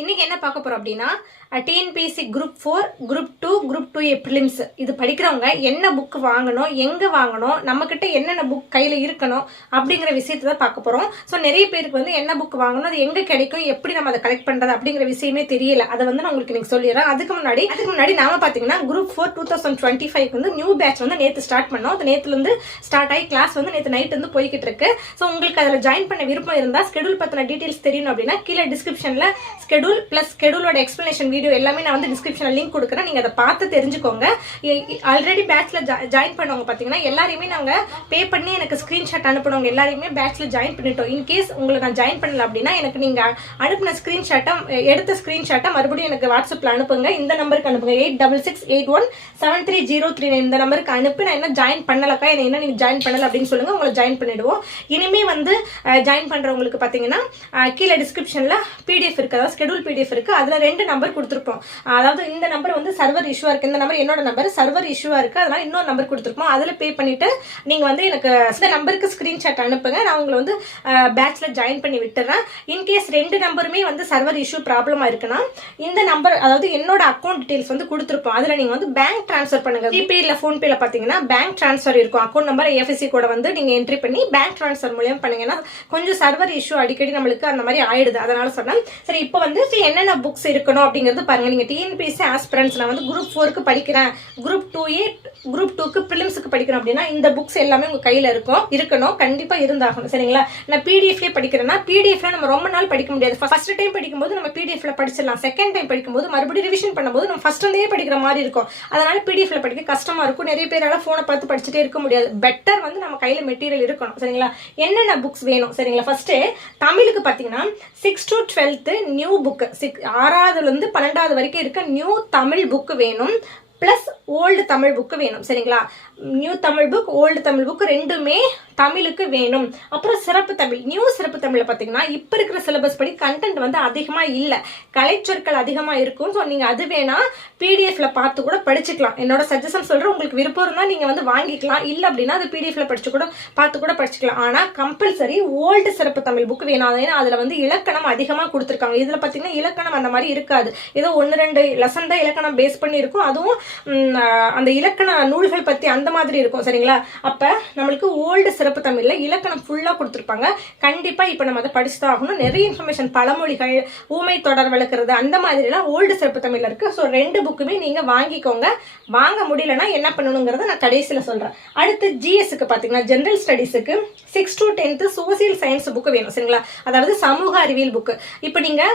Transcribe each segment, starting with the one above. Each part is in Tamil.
இன்னைக்கு என்ன பார்க்க போறோம் அப்படின்னா TNPSC group four group two group two A prelims இது படிக்கிறவங்க என்ன புக் வாங்கணும் எங்க வாங்கணும் நம்ம கிட்ட என்னென்ன புக் கையில இருக்கணும் அப்படிங்கிற விஷயத்தை தான் பார்க்க போறோம். ஸோ நிறைய பேருக்கு வந்து என்ன புக் வாங்கணும் அது எங்க கிடைக்கும் எப்படி நம்ம அதை கலெக்ட் பண்றது அப்படிங்கிற விஷயமே தெரியல. அதை வந்து நான் உங்களுக்கு இன்னைக்கு சொல்லிடுறேன். அதுக்கு முன்னாடி அதுக்கு முன்னாடி நாம பாத்தீங்கன்னா group four two thousand twenty five வந்து நியூ பேட்ச் வந்து நேற்று ஸ்டார்ட் பண்ணோம். அது நேத்துல இருந்து ஸ்டார்ட் ஆகி கிளாஸ் வந்து நேற்று நைட் வந்து போய்கிட்டு இருக்கு. ஸோ உங்களுக்கு அதில் ஜாயின் பண்ண விருப்பம் இருந்தால் ஸ்கெடியூல் பற்றின டீட்டெயில்ஸ் தெரியணும் அப்படின்னா கீழே டிஸ்கிரிப்ஷனில் ஸ்கெடியூல் ப்ளஸ் ஸ்கெடியூலோட எக்ஸ்பிளனேஷன் வீடியோ எல்லாமே நான் வந்து டிஸ்கிரிப்ஷனில் லிங்க் கொடுக்குறேன். நீங்கள் அதை பார்த்து தெரிஞ்சுக்கோங்க. ஆல்ரெடி பேட்ச்சில் ஜாயின் பண்ணவங்க பார்த்தீங்கன்னா எல்லாரையுமே நாங்கள் பே பண்ணி எனக்கு ஸ்க்ரீன்ஷாட் அனுப்பினவங்க எல்லாரையுமே பேட்ச்சில் ஜாயின் பண்ணிட்டோம். இன்கேஸ் உங்களை நான் ஜாயின் பண்ணல அப்படின்னா எனக்கு நீங்கள் அனுப்பின ஸ்க்ரீன்ஷாட்டை எடுத்த ஸ்க்ரீன்ஷாட்டை மறுபடியும் எனக்கு வாட்ஸ்அப்பில் அனுப்புங்க. இந்த நம்பருக்கு அனுப்புங்க. Eight double six eight one seven three zero three இந்த நம்பருக்கு அனுப்பி நான் என்ன ஜாயின் பண்ணலக்கா? என்ன என்ன நீங்கள் ஜாயின் பண்ணல அப்படின்னு சொல்லுங்க. உங்களை ஜாயின் பண்ணிடுவோம். இனிமே வந்து ஜாயின் பண்ணுறவங்களுக்கு பார்த்தீங்கன்னா கீழே டிஸ்கிரிப்ஷனில் பிடிஎஃப் இருக்கிறதா அதாவது ஷெடியூல் பிடிஎஃப் இருக்குது அதில் ரெண்டு நம்பர் கொடுத்துருப்போம். அதாவது இந்த நம்பர் வந்து சர்வர் இஷ்யூவாக இருக்குது இந்த நம்பர் என்னோட நம்பர் சர்வர் இஷ்யூவாக இருக்குது அதனால் இன்னொரு நம்பர் கொடுத்துருப்போம். அதில் பே பண்ணிவிட்டு நீங்கள் வந்து எனக்கு இந்த நம்பருக்கு ஸ்க்ரீன்ஷாட் அனுப்புங்க. நான் உங்களை வந்து பேட்ச்ல ஜாயின் பண்ணி விட்டுறேன். இன்கேஸ் ரெண்டு நம்பருமே வந்து சர்வர் இஷ்யூ ப்ராப்ளமாக இருக்குன்னா இந்த நம்பர் அதாவது என்னோட அக்கௌண்ட் டீட்டெயில்ஸ் வந்து கொடுத்துருப்போம். அதில் நீங்கள் வந்து பேங்க் ட்ரான்ஸ்ஃபர் பண்ணுங்க. ஜிபேயில் ஃபோன்பேயில் பார்த்தீங்கன்னா பேங்க் ட்ரான்ஸ்ஃபர் இருக்கும். அக்கௌண்ட் நம்பர் ஏஎஃப்எஸ்சி கூட வந்து நீங்கள் என்ட்ரி பண்ணி பேங்க் ட்ரான்ஸ்ஃபர் மூலியம் பண்ணீங்கன்னா கொஞ்சம் சர்வர் இஷ்யூ அடிக்கடி நம்மளுக்கு அந்த மாதிரி ஆயிடுது. அதனால சொன்னேன். சரி இப்போ வந்து சரி, என்னென்ன புக்ஸ் இருக்கணும் அப்படிங்கிறது பாருங்க. நீங்கள் டிஎன்பிஎஸ்சி ஆஸ்பிரன்ஸ் நான் வந்து குரூப் ஃபோருக்கு படிக்கிறேன். குரூப் டூ ஏ குரூப் டூக்கு பிலிம்ஸுக்கு படிக்கிறோம் அப்படின்னா இந்த புக்ஸ் எல்லாமே உங்கள் கையில் இருக்கும். இருக்கணும். கண்டிப்பாக இருந்தாகணும். சரிங்களா? நான் பிடிஎஃப்லேயே படிக்கிறேன்னா பிடிஎஃப்ல நம்ம ரொம்ப நாள் படிக்க முடியாது. ஃபர்ஸ்ட் டைம் படிக்கும்போது நம்ம பிடிஎஃப்ல படிச்சிடலாம். செகண்ட் டைம் படிக்கும்போது மறுபடியும் ரிவிஷன் பண்ணும்போது நம்ம ஃபர்ஸ்ட் இருந்தே படிக்கிற மாதிரி இருக்கும். அதனால பிடிஎஃப்ல படிக்க கஷ்டமாக இருக்கும். நிறைய பேரால ஃபோனை பார்த்து படிச்சுட்டே இருக்க முடியாது. பெட்டர் வந்து நம்ம கையில் மெட்டீரியல் இருக்கணும். சரிங்களா? என்னென்ன புக்ஸ் வேணும்? சரிங்களா? ஃபர்ஸ்ட் தமிழுக்கு பார்த்தீங்கன்னா six to twelfth new book book six ஆறாவதுல இருந்து பன்னெண்டாவது வரைக்கும் இருக்க நியூ தமிழ் புக்கு வேணும் ப்ளஸ் ஓல்டு தமிழ் புக்கு வேணும். சரிங்களா? New Tamil book old Tamil book ரெண்டுமே தமிழுக்கு வேணும். அப்புறம் சிறப்பு தமிழ் நியூ சிறப்பு தமிழில் பார்த்தீங்கன்னா இப்போ இருக்கிற சிலபஸ் படி கண்டென்ட் வந்து அதிகமாக இல்லை. கலைச்சொற்கள் அதிகமாக இருக்கும் ஸோ நீங்கள் அது வேணால் பிடிஎஃப்ல பார்த்து கூட படிச்சுக்கலாம். என்னோட சஜஷன் சொல்கிறேன் உங்களுக்கு விருப்பம் இருந்தால் நீங்கள் வந்து வாங்கிக்கலாம். இல்லை அப்படின்னா அது பிடிஎஃப்ல படிச்சு கூட பார்த்து கூட படிச்சுக்கலாம். ஆனால் கம்பல்சரி ஓல்டு சிறப்பு தமிழ் புக் வேணும். அது ஏன்னா அதில் வந்து இலக்கணம் அதிகமாக கொடுத்துருக்காங்க. இதில் பார்த்தீங்கன்னா இலக்கணம் அந்த மாதிரி இருக்காது. ஏதோ ஒன்று ரெண்டு லெசன் தான் இலக்கணம் பேஸ் பண்ணி இருக்கும் அதுவும் அந்த இலக்கண நூல்கள் பற்றி அந்த மாதிரி இருக்கும் சரிங்களா? அப்போ நம்மளுக்கு ஓல்டு சிறப்பு தமிழில் இலக்கணம் ஃபுல்லாக கொடுத்துருப்பாங்க. கண்டிப்பாக இப்போ நம்ம அதை படிச்சு தான் ஆகணும். நிறைய இன்ஃபர்மேஷன் பழமொழிகள் ஊமை தொடர் விளக்குறது அந்த மாதிரிலாம் ஓல்டு சிறப்பு தமிழில் இருக்குது ஸோ ரெண்டு புக்குமே நீங்கள் வாங்கிக்கோங்க. வாங்க முடியலன்னா என்ன பண்ணணுங்கிறத நான் கடைசியில் சொல்கிறேன் அடுத்து ஜிஎஸ்க்கு பார்த்தீங்கன்னா general ஸ்டடீஸுக்கு six to tenth social science book வேணும் சரிங்களா? அதாவது சமூக அறிவியல் புக்கு இப்போ நீங்கள்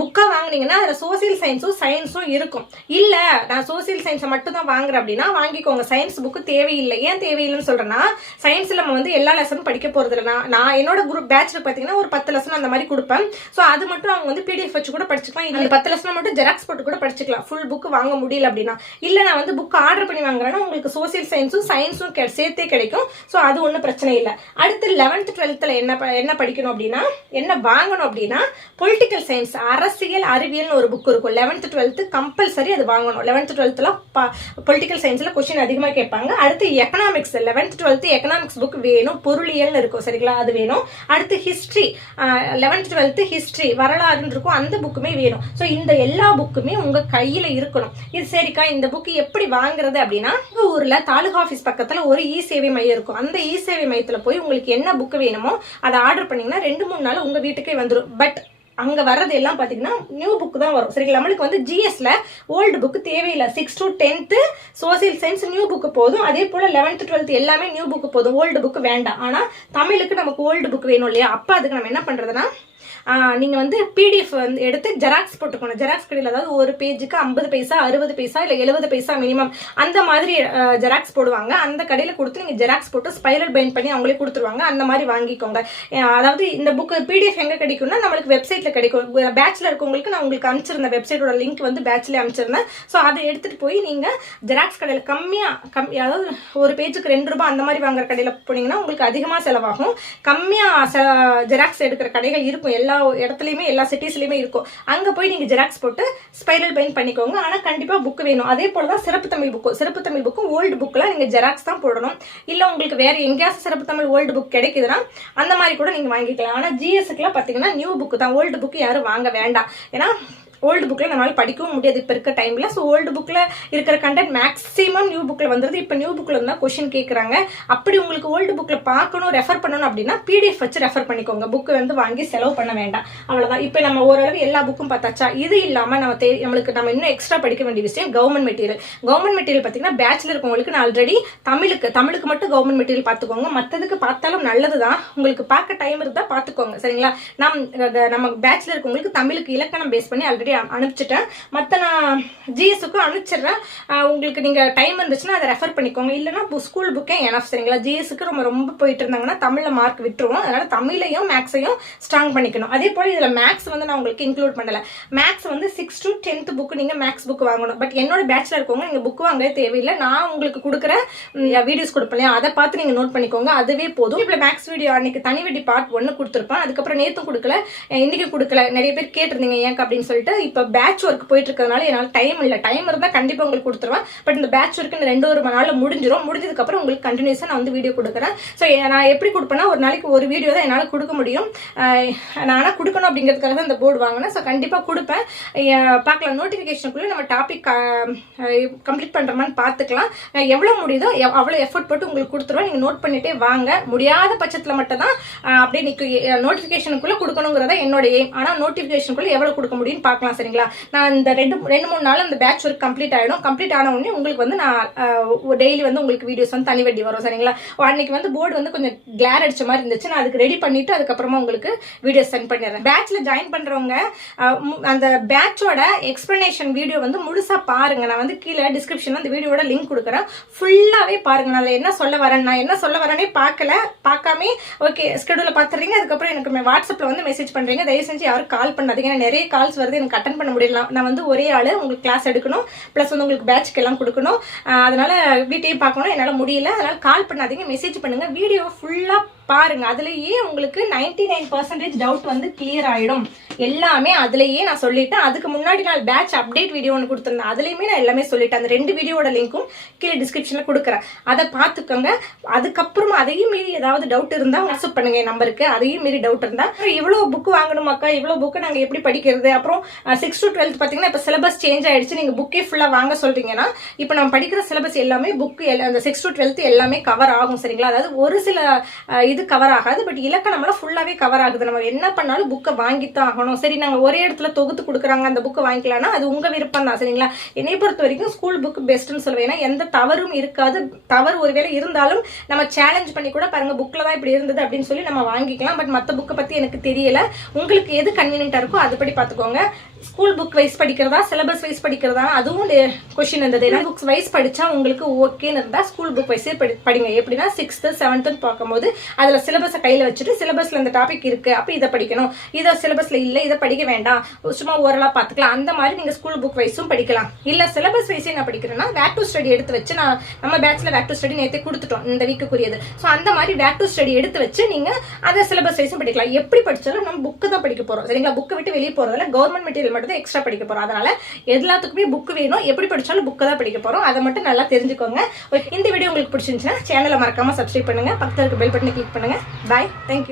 புக்காக வாங்குனீங்கன்னா அதில் சோசியல் சயின்ஸும் சயின்ஸும் இருக்கும். இல்லை நான் சோசியல் சயின்ஸை மட்டும் தான் வாங்குறேன் அப்படின்னா வாங்கிக்கோங்க. சயின்ஸ் புக்கு தேவையில்லை. ஏன் தேவையில்லைன்னு சொல்கிறேன்னா சயின்ஸில் நம்ம வந்து எல்லா லெசனும் படிக்க போகிறது இல்லை நான் நான் என்னோட குரூப் பேட்சில் பார்த்தீங்கன்னா ஒரு பத்து லெசன் அந்த மாதிரி கொடுப்பேன். ஸோ அது மட்டும் அவங்க வந்து பிடிஎஃப் வச்சு கூட படிச்சுக்கலாம். இந்த பத்து லெசனை மட்டும் ஜெராக்ஸ் போட்டு கூட படிச்சுக்கலாம். ஃபுல் புக் வாங்க முடியல அப்படின்னா. இல்லை நான் வந்து புக் ஆர்டர் பண்ணி வாங்குறேன்னா உங்களுக்கு சோசியல் சயின்ஸும் சயின்ஸும் சேர்த்தே கிடைக்கும். ஸோ அது ஒன்றும் பிரச்சனை இல்லை. அடுத்து லெவன்த் டுவெல்த்தில் என்ன ப- என்ன படிக்கணும் அப்படின்னா என்ன வாங்கணும் அப்படின்னா பொலிட்டிக்கல் சயின்ஸ் அரசியல் அறிவியல்னு ஒரு புக் இருக்கும். லெவன்த் டுவெல்த்து கம்பல்சரி அது வாங்கணும். லெவன்த் டுவெல்த்தில் பொலிட்டிக்கல் சயின்ஸில் கொஸ்டின் அதிகமாக கேட்பாங்க. அடுத்து economics eleventh twelfth economics book வேணும். பொருளியல்னு இருக்கும். சரிங்களா? அது வேணும். அடுத்து ஹிஸ்ட்ரி லெவன்த் டுவெல்த்து ஹிஸ்ட்ரி வரலாறுன்னு இருக்கும். அந்த புக்குமே வேணும். ஸோ இந்த எல்லா புக்குமே உங்கள் கையில் இருக்கணும். இது சரிக்கா? இந்த புக்கு எப்படி வாங்குறது அப்படின்னா உங்கள் ஊரில் தாலுகா ஆஃபீஸ் பக்கத்தில் ஒரு இ சேவை மையம் இருக்கும். அந்த இ சேவை மையத்தில் போய் உங்களுக்கு என்ன புக்கு வேணுமோ அதை ஆர்டர் பண்ணீங்கன்னா ரெண்டு மூணு நாள் உங்கள் வீட்டுக்கே வந்துடும் பட் அங்க வர்றது எல்லாம் பாத்தீங்கன்னா நியூ புக் தான் வரும். சரிங்களா? நம்மளுக்கு வந்து ஜிஎஸ்ல ஓல்டு புக் தேவையில்லை. Six to tenth social science new book போதும். அதே போல லெவன்த்து டுவெல்த் எல்லாமே நியூ புக் போதும். ஓல்டு புக் வேண்டாம். ஆனா தமிழுக்கு நமக்கு ஓல்டு புக் வேணும் இல்லையா? அப்ப அதுக்கு நம்ம என்ன பண்றதுன்னா நீங்கள் வந்து பிடிஎஃப் வந்து எடுத்து ஜெராக்ஸ் போட்டுக்கணும் ஜெராக்ஸ் கடையில் அதாவது ஒரு பேஜுக்கு ஐம்பது பைசா அறுபது பைசா இல்லை எழுபது பைசா மினிமம் அந்த மாதிரி ஜெராக்ஸ் போடுவாங்க. அந்த கடையில் கொடுத்து நீங்கள் ஜெராக்ஸ் போட்டு ஸ்பைரல் பெயிண்ட் பண்ணி அவங்களே கொடுத்துருவாங்க. அந்த மாதிரி வாங்கிக்கோங்க. அதாவது இந்த புக்கு பிடிஎஃப் எங்கே கிடைக்கும்னா நம்மளுக்கு வெப்சைட்டில் கிடைக்கும். பேட்சில் இருக்கவங்களுக்கு நான் உங்களுக்கு அனுப்பிச்சிருந்தேன் வெப்சைட்டோட லிங்க் வந்து பேட்ச்லேயே அனுப்பிச்சிருந்தேன். ஸோ அதை எடுத்துகிட்டு போய் நீங்கள் ஜெராக்ஸ் கடையில் கம்மியாக கம் அதாவது ஒரு பேஜுக்கு ரெண்டு ரூபாய் அந்த மாதிரி வாங்குற கடையில் போனீங்கன்னா உங்களுக்கு அதிகமாக செலவாகும். கம்மியாக ஜெராக்ஸ் எடுக்கிற கடைகள் இருக்கும். எல்லா எல்லா இடத்துலையுமே எல்லா சிட்டிஸ்லையுமே இருக்கும். அங்கே போய் நீங்கள் ஜெராக்ஸ் போட்டு ஸ்பைரல் பெயிண்ட் பண்ணிக்கோங்க. ஆனால் கண்டிப்பாக புக் வேணும். அதே போல் தான் சிறப்பு தமிழ் புக்கும் சிறப்பு தமிழ் புக்கும் ஓல்டு புக்கில் நீங்கள் ஜெராக்ஸ் தான் போடணும். இல்லை உங்களுக்கு வேறு எங்கேயாவது சிறப்பு தமிழ் ஓல்டு புக் கிடைக்குதுன்னா அந்த மாதிரி கூட நீங்கள் வாங்கிக்கலாம். ஆனால் ஜிஎஸ்க்குலாம் பார்த்தீங்கன்னா நியூ புக்கு தான். ஓல்டு புக்கு யாரும் வாங்க வேண்டாம். ஏன்னா ஓல்டு புக்கில் நம்மளால படிக்கவும் முடியாது. இப்போ இருக்க டைமில் ஸோ ஓல்டு புக்கில் இருக்கிற கண்டென்ட் மேக்ஸிமம் நியூ புக்கில் வந்துருது இப்போ நியூ புக்கில் இருந்தால் கொஷின் கேட்குறாங்க அப்படி உங்களுக்கு ஓல்டு புக்கில் பார்க்கணும் ரெஃபர் பண்ணணும் அப்படின்னா பிடிஎஃப் வச்சு ரெஃபர் பண்ணிக்கோங்க. புக்கு வந்து வாங்கி செலவு பண்ண வேண்டாம். அவ்வளோதான் இப்போ நம்ம ஓரளவு எல்லா புக்கும் பார்த்தாச்சா? இது இல்லாமல் நம்ம தே நம்மளுக்கு நம்ம இன்னும் எக்ஸ்ட்ரா படிக்க வேண்டிய விஷயம் கவர்மெண்ட் மெட்டீரியல் கவர்மெண்ட் மெட்டீரியல் பார்த்தீங்கன்னா பேச்சுலர் இருக்கவங்களுக்கு நான் ஆல்ரெடி தமிழுக்கு தமிழுக்கு மட்டும் கவர்மெண்ட் மெட்டீரியல் பார்த்துக்கோங்க. மற்றதுக்கு பார்த்தாலும் நல்லது தான் உங்களுக்கு பார்க்க டைம் இருந்தால் பார்த்துக்கோங்க. சரிங்களா? நம் நம்ம பேச்சுலர் இருக்கவங்களுக்கு தமிழுக்கு இலக்கணம் பேஸ் பண்ணி ஆல்ரெடி அனுப்பிச்சிட்டேன். மற்ற நான் ஜிஎஸ்க்கும் அனுப்பிச்சிடுறேன். உங்களுக்கு நீங்கள் டைம் இருந்துச்சுன்னா அதை ரெஃபர் பண்ணிக்கோங்க. இல்லைன்னா ஸ்கூல் புக்கே எனஃப் சரிங்களா? ஜிஎஸ்க்கு ரொம்ப ரொம்ப போயிட்டு இருந்தாங்கன்னா தமிழில் மார்க் விட்டுருவோம். அதனால் தமிழையும் மேக்ஸையும் ஸ்ட்ராங் பண்ணிக்கணும். அதே போல் இதில் மேக்ஸ் வந்து நான் உங்களுக்கு இன்க்ளூட் பண்ணலை. மேக்ஸ் வந்து சிக்ஸ் டு டென்த் புக்கு நீங்கள் மேக்ஸ் புக் வாங்கணும். பட் என்னோட பேச்சுலர் இருக்கவங்க நீங்கள் புக் வாங்கவே தேவையில்லை. நான் உங்களுக்கு கொடுக்குற வீடியோஸ் கொடுப்பேன் இல்லையா, அதை பார்த்து நீங்கள் நோட் பண்ணிக்கோங்க. அதுவே போதும். இப்போ மேக்ஸ் வீடியோ அன்னைக்கு தனி வெடி பார்ட் ஒன்று கொடுத்துருப்பேன். அதுக்கப்புறம் நேற்றும் கொடுக்கல இன்றைக்கி கொடுக்கல. நிறைய பேர் கேட்டிருந்தீங்க ஏன் அப்படின்னு சொல்லிட்டு. இப்போ பேட்ச் ஒர்க் போயிட்டு இருக்கிறதுனால என்னால் டைம் இல்லை. டைம் இருந்தால் கண்டிப்பாக உங்களுக்கு கொடுத்துருவேன். பட் இந்த பேட்ச் ஒர்க் இந்த ரெண்டு ஒரு மணி நாளில் முடிஞ்சிடும் முடிஞ்சதுக்கப்புறம் உங்களுக்கு கண்டினியூஸாக நான் வந்து வீடியோ கொடுக்குறேன். ஸோ நான் எப்படி கொடுப்பேன்னா ஒரு நாளைக்கு ஒரு வீடியோ தான் என்னால் கொடுக்க முடியும். நான் ஆனால் கொடுக்கணும் அப்படிங்கிறதுக்காக தான் இந்த போர்டு வாங்கினேன். ஸோ கண்டிப்பாக கொடுப்பேன். பார்க்கலாம். நோட்டிஃபிகேஷனுக்குள்ளே நம்ம டாபிக் கம்ப்ளீட் பண்ணுறோமான்னு பார்த்துக்கலாம். எவ்வளோ முடியுதோ அவ்வளோ எஃபர்ட் போட்டு உங்களுக்கு கொடுத்துருவேன். நீங்கள் நோட் பண்ணிட்டே வாங்க. முடியாத பட்சத்தில் மட்டும் தான் அப்படியே நிற்க நோட்டிஃபிகேஷனுக்குள்ளே கொடுக்கணுங்கிறத என்னோட எய்ம் ஆனால் நோட்டிஃபிகேஷனுக்குள்ளே எவ்வளோ கொடுக்க முடியும்னு பார்க்கலாம். சரிங்களா? நான் இந்த ரெண்டு ரெண்டு மூணு நாள் அந்த பேட்ச் ஒர்க் கம்ப்ளீட் ஆகிடும் கம்ப்ளீட் ஆன உடனே உங்களுக்கு வந்து நான் டெய்லி வந்து உங்களுக்கு வீடியோஸ் வந்து தனி வட்டி வரும் சரிங்களா? அன்னைக்கு வந்து போர்டு வந்து கொஞ்சம் கிளார் அடிச்ச மாதிரி இருந்துச்சு. நான் அதுக்கு ரெடி பண்ணிட்டு அதுக்கப்புறமா உங்களுக்கு வீடியோ சென்ட் பண்ணிடுறேன். பேட்ச்ல ஜாயின் பண்றவங்க அந்த பேட்சோட எக்ஸ்பிளனேஷன் வீடியோ வந்து முழுசா பாருங்க. நான் வந்து கீழே டிஸ்கிரிப்ஷன்ல அந்த வீடியோட லிங்க் கொடுக்குறேன். ஃபுல்லாவே பாருங்க. நான் அதில் என்ன சொல்ல வரேன் நான் என்ன சொல்ல வரேனே பார்க்கல. பார்க்காம ஓகே ஸ்கெடியூல பார்த்துறீங்க அதுக்கப்புறம் எனக்கு வாட்ஸ்அப்பில் வாட்ஸ்அப்ல வந்து மெசேஜ் பண்றீங்க. தயவு செஞ்சு யாரும் கால் பண்ணாதீங்க. நிறைய கால்ஸ் வருது. எனக்கு அட்டன் பண்ண முடியல. நான் வந்து ஒரே ஆள் உங்களுக்கு கிளாஸ் எடுக்கணும். ப்ளஸ் வந்து உங்களுக்கு பேட்ச்க்கு எல்லாம் கொடுக்கணும். அதனால் அதனால வீட்டையும் பார்க்கணும். என்னால் முடியல. அதனால் கால் பண்ணாதீங்க. மெசேஜ் பண்ணுங்கள் வீடியோ ஃபுல்லாக பாருங்க அதுலயே உங்களுக்கு 99% நைன் பர்சன்டேஜ் டவுட் வந்து கிளியர் ஆயிடும். எல்லாமே அதுலயே நான் சொல்லிட்டேன். அதுக்கு முன்னாடி நான் பேட்ச் அப்டேட் வீடியோ ஒன்று கொடுத்துருந்தேன். அதுலயுமே நான் எல்லாமே சொல்லிட்டேன். அந்த ரெண்டு வீடியோட லிங்க்கும் கீழே டிஸ்கிரிப்ஷன்ல கொடுக்குறேன். அதை பார்த்துக்கோங்க. அதுக்கப்புறமா அதையும் மீறி ஏதாவது டவுட் இருந்தா வாட்ஸ்அப் பண்ணுங்க என் நம்பருக்கு அதையும் மீறி டவுட் இருந்தா. அப்புறம் இவ்வளவு புக் வாங்கணுமாக்கா இவ்வளவு புக்கு நாங்க எப்படி படிக்கிறது? அப்புறம் சிக்ஸ் டு டுவெல்த் பாத்தீங்கன்னா இப்போ சிலபஸ் சேஞ்ச் ஆயிடுச்சு. நீங்க புக்கே ஃபுல்லா வாங்க சொல்றீங்கன்னா இப்போ நம்ம படிக்கிற சிலபஸ் எல்லாமே புக் அந்த சிக்ஸ் டு டுவெல்த் எல்லாமே கவர் ஆகும் சரிங்களா? அதாவது ஒரு சில இது கவர் ஆகாது பட் இலக்கணம்லாம் ஃபுல்லாகவே கவர் ஆகுது. நம்ம என்ன பண்ணாலும் புக்கை வாங்கித்தான் ஆகணும். சரி நாங்கள் ஒரே இடத்துல தொகுத்து கொடுக்குறாங்க அந்த புக்கை வாங்கிக்கலாம்னா அது உங்கள் விருப்பம் தான் சரிங்களா? என்னை பொறுத்த வரைக்கும் ஸ்கூல் புக் பெஸ்ட்னு சொல்லுவேன். ஏன்னா எந்த தவறும் இருக்காது. தவறு ஒருவேளை இருந்தாலும் நம்ம சேலஞ்ச் பண்ணி கூட பாருங்கள் புக்கில் தான் இப்படி இருந்தது அப்படின்னு சொல்லி நம்ம வாங்கிக்கலாம். பட் மற்ற புக்கை பற்றி எனக்கு தெரியலை. உங்களுக்கு எது கன்வீனியன்ட்டாக இருக்கோ அதுபடி பார்த்துக்கோங்க. ஸ்கூல் புக் வைஸ் படிக்கிறதா சிலபஸ் வைஸ் படிக்கிறதா அதுவும் கொஷின் இருந்தது. ஏன்னா புக்ஸ் வைஸ் படித்தா உங்களுக்கு ஓகேன்னு இருந்தால் ஸ்கூல் புக் வைஸே படி படிங்க. எப்படின்னா சிக்ஸ்த்து செவன்த்துன்னு பார்க்கும்போது அதில் சிலபஸை கையில் வச்சுட்டு சிலபஸில் இந்த டாபிக் இருக்குது அப்போ இதை படிக்கணும். இதை சிலபஸில் இல்லை இதை படிக்க வேண்டாம். சும்மா ஓரளாக பார்த்துக்கலாம். அந்த மாதிரி நீங்கள் ஸ்கூல் புக் வைஸும் படிக்கலாம். இல்லை சிலபஸ் வைஸே நான் படிக்கிறேன்னா வேக் டு ஸ்டடி எடுத்து வச்சு நான் நம்ம பேட்சில் வேக் டு ஸ்டடி நேற்றே கொடுத்துட்டோம் இந்த வீக்குக்குரியது ஸோ அந்த மாதிரி வேக் டு ஸ்டடி எடுத்து வச்சு நீங்கள் அதை சிலபஸ் வைஸும் படிக்கலாம். எப்படி படிச்சாலும் நம்ம புக்கு தான் படிக்க போகிறோம் சரிங்களா? புக்கை விட்டு வெளியே போறதால கவர்மெண்ட் மெட்டீரியல் மட்டும் தான் எக்ஸ்ட்ரா படிக்க போறோம். அதனால எல்லாத்துக்குமே புக் வேணும். எப்படி படிச்சாலும் புக்கை தான் படிக்க போறோம். அதை மட்டும் நல்லா தெரிஞ்சுக்கோங்க. இந்த வீடியோ உங்களுக்கு பிடிச்சிருந்துச்சுன்னா சேனலை மறக்காமல் சப்ஸ்கிரைப் பண்ணுங்க. பக்கத்துக்கு இருக்க பெல் பட்டனை கிளிக் பண்ணுங்கள் பாய் தேங்க்யூ